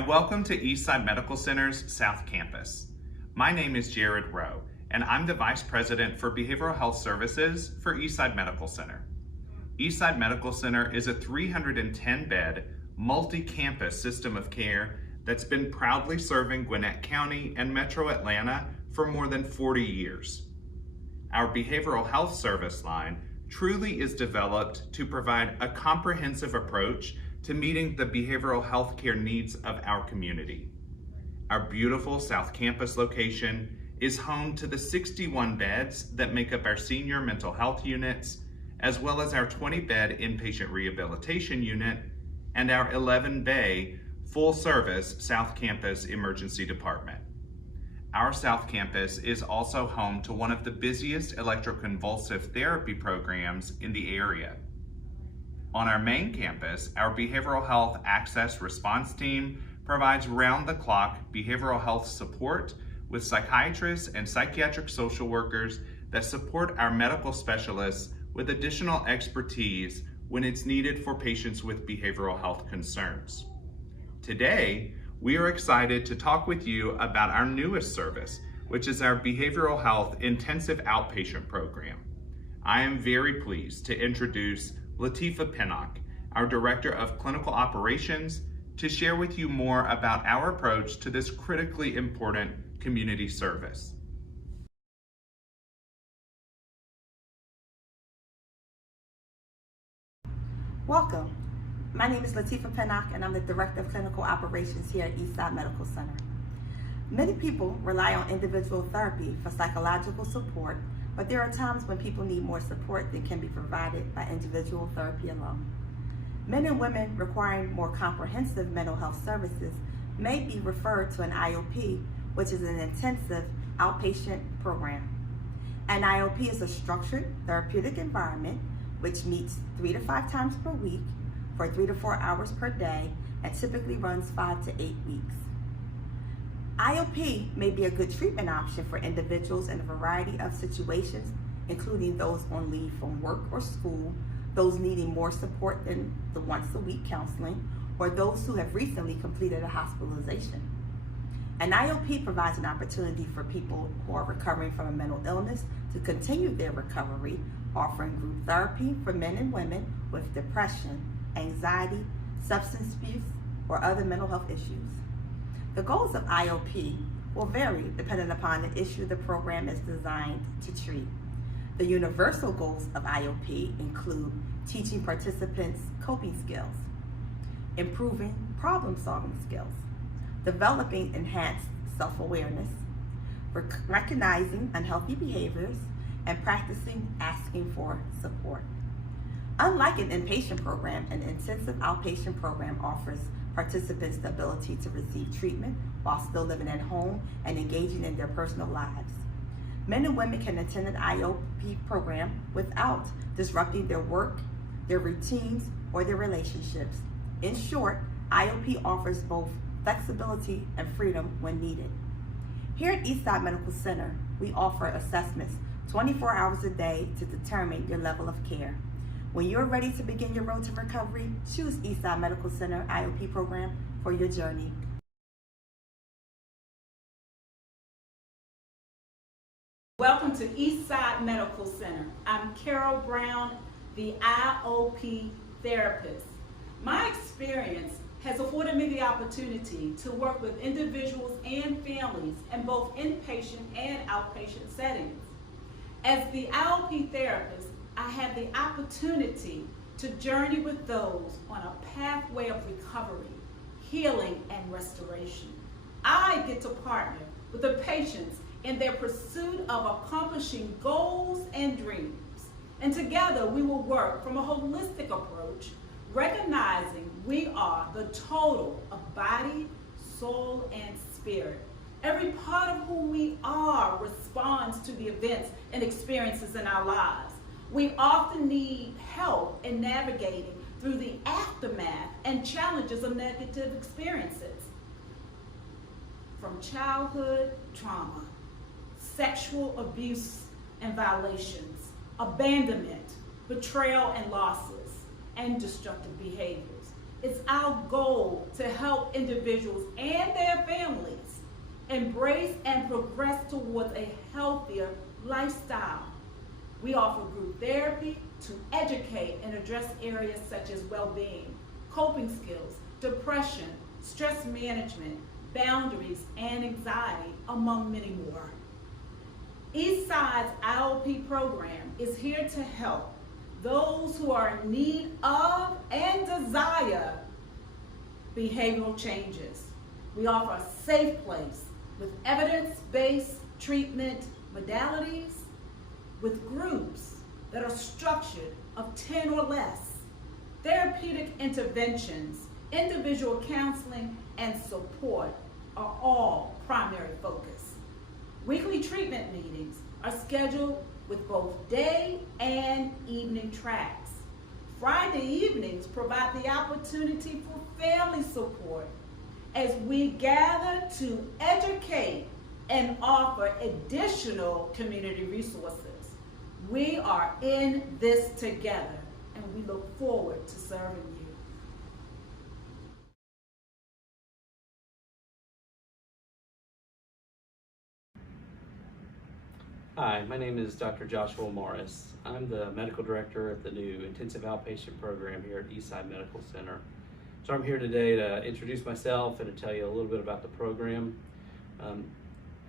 and welcome to Eastside Medical Center's South Campus. My name is Jared Rowe, and I'm the Vice President for Behavioral Health Services for Eastside Medical Center. Eastside Medical Center is a 310-bed, multi-campus system of care that's been proudly serving Gwinnett County and Metro Atlanta for more than 40 years. Our behavioral health service line truly is developed to provide a comprehensive approach to meeting the behavioral health care needs of our community. Our beautiful South Campus location is home to the 61 beds that make up our senior mental health units, as well as our 20-bed inpatient rehabilitation unit and our 11-bay full-service South Campus emergency department. Our South Campus is also home to one of the busiest electroconvulsive therapy programs in the area. On our main campus, our Behavioral Health Access Response Team provides round-the-clock behavioral health support with psychiatrists and psychiatric social workers that support our medical specialists with additional expertise when it's needed for patients with behavioral health concerns. Today, we are excited to talk with you about our newest service, which is our Behavioral Health Intensive Outpatient Program. I am very pleased to introduce Latifa Pinnock, our Director of Clinical Operations, to share with you more about our approach to this critically important community service. Welcome. My name is Latifa Pinnock, and I'm the Director of Clinical Operations here at Eastside Medical Center. Many people rely on individual therapy for psychological support, but there are times when people need more support than can be provided by individual therapy alone. Men and women requiring more comprehensive mental health services may be referred to an IOP, which is an intensive outpatient program. An IOP is a structured therapeutic environment which meets 3 to 5 times per week for 3 to 4 hours per day and typically runs 5 to 8 weeks. IOP may be a good treatment option for individuals in a variety of situations, including those on leave from work or school, those needing more support than the once-a-week counseling, or those who have recently completed a hospitalization. An IOP provides an opportunity for people who are recovering from a mental illness to continue their recovery, offering group therapy for men and women with depression, anxiety, substance abuse, or other mental health issues. The goals of IOP will vary depending upon the issue the program is designed to treat. The universal goals of IOP include teaching participants coping skills, improving problem-solving skills, developing enhanced self-awareness, recognizing unhealthy behaviors, and practicing asking for support. Unlike an inpatient program, an intensive outpatient program offers participants the ability to receive treatment while still living at home and engaging in their personal lives. Men and women can attend an IOP program without disrupting their work, their routines, or their relationships. In short, IOP offers both flexibility and freedom when needed. Here at Eastside Medical Center, we offer assessments 24 hours a day to determine your level of care. When you're ready to begin your road to recovery, choose Eastside Medical Center IOP program for your journey. Welcome to Eastside Medical Center. I'm Carol Brown, the IOP therapist. My experience has afforded me the opportunity to work with individuals and families in both inpatient and outpatient settings. As the IOP therapist, I have the opportunity to journey with those on a pathway of recovery, healing, and restoration. I get to partner with the patients in their pursuit of accomplishing goals and dreams. And together we will work from a holistic approach, recognizing we are the total of body, soul, and spirit. Every part of who we are responds to the events and experiences in our lives. We often need help in navigating through the aftermath and challenges of negative experiences. From childhood trauma, sexual abuse and violations, abandonment, betrayal and losses, and destructive behaviors. It's our goal to help individuals and their families embrace and progress towards a healthier lifestyle. We offer group therapy to educate and address areas such as well-being, coping skills, depression, stress management, boundaries, and anxiety, among many more. Eastside's IOP program is here to help those who are in need of and desire behavioral changes. We offer a safe place with evidence-based treatment modalities, with groups that are structured of 10 or less, therapeutic interventions, individual counseling, and support are all primary focus. Weekly treatment meetings are scheduled with both day and evening tracks. Friday evenings provide the opportunity for family support as we gather to educate and offer additional community resources. We are in this together, and we look forward to serving you. Hi, my name is Dr. Joshua Morris. I'm the medical director of the new intensive outpatient program here at Eastside Medical Center. So I'm here today to introduce myself and to tell you a little bit about the program.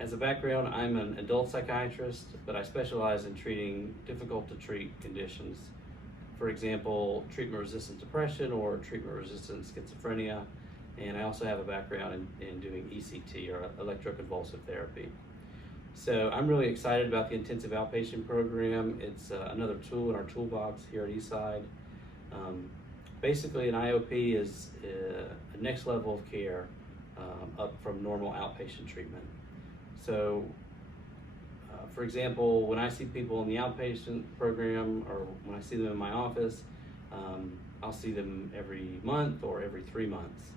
As a background, I'm an adult psychiatrist, but I specialize in treating difficult to treat conditions. For example, treatment-resistant depression or treatment-resistant schizophrenia. And I also have a background in doing ECT, or electroconvulsive therapy. So I'm really excited about the intensive outpatient program. It's another tool in our toolbox here at Eastside. Basically, an IOP is a next level of care up from normal outpatient treatment. So, for example, when I see people in the outpatient program or when I see them in my office, I'll see them every month or every 3 months.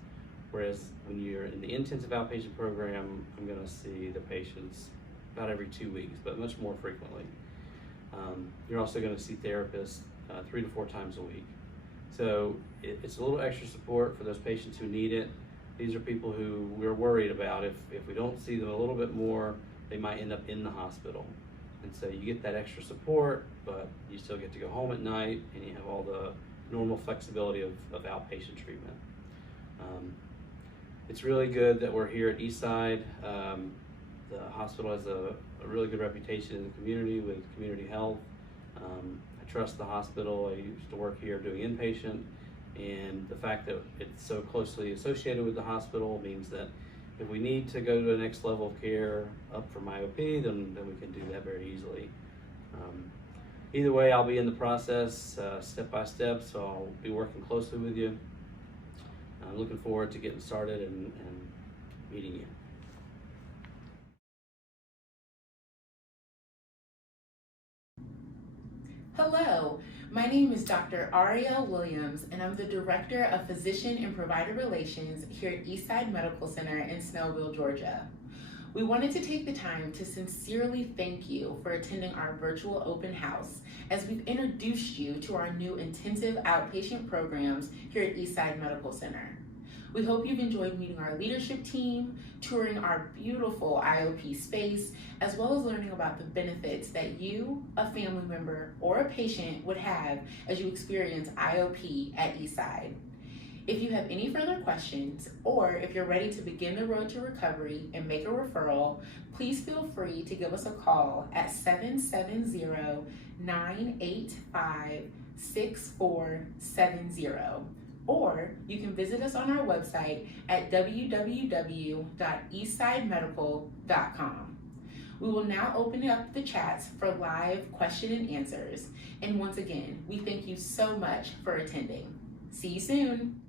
Whereas when you're in the intensive outpatient program, I'm going to see the patients about every 2 weeks, but much more frequently. You're also going to see therapists 3 to 4 times a week. So it's a little extra support for those patients who need it. These are people who we're worried about. If we don't see them a little bit more, they might end up in the hospital. And so you get that extra support, but you still get to go home at night, and you have all the normal flexibility of outpatient treatment. It's really good that we're here at Eastside. The hospital has a really good reputation in the community with community health. I trust the hospital. I used to work here doing inpatient, and the fact that it's so closely associated with the hospital means that if we need to go to the next level of care up from IOP, then we can do that very easily. Either way, I'll be in the process step by step, so I'll be working closely with you. I'm looking forward to getting started and meeting you. Hello, my name is Dr. Ariel Williams, and I'm the Director of Physician and Provider Relations here at Eastside Medical Center in Snellville, Georgia. We wanted to take the time to sincerely thank you for attending our virtual open house as we've introduced you to our new intensive outpatient programs here at Eastside Medical Center. We hope you've enjoyed meeting our leadership team, touring our beautiful IOP space, as well as learning about the benefits that you, a family member, or a patient would have as you experience IOP at Eastside. If you have any further questions, or if you're ready to begin the road to recovery and make a referral, please feel free to give us a call at 770-985-6470. Or you can visit us on our website at www.eastsidemedical.com. We will now open up the chats for live question and answers. And once again, we thank you so much for attending. See you soon.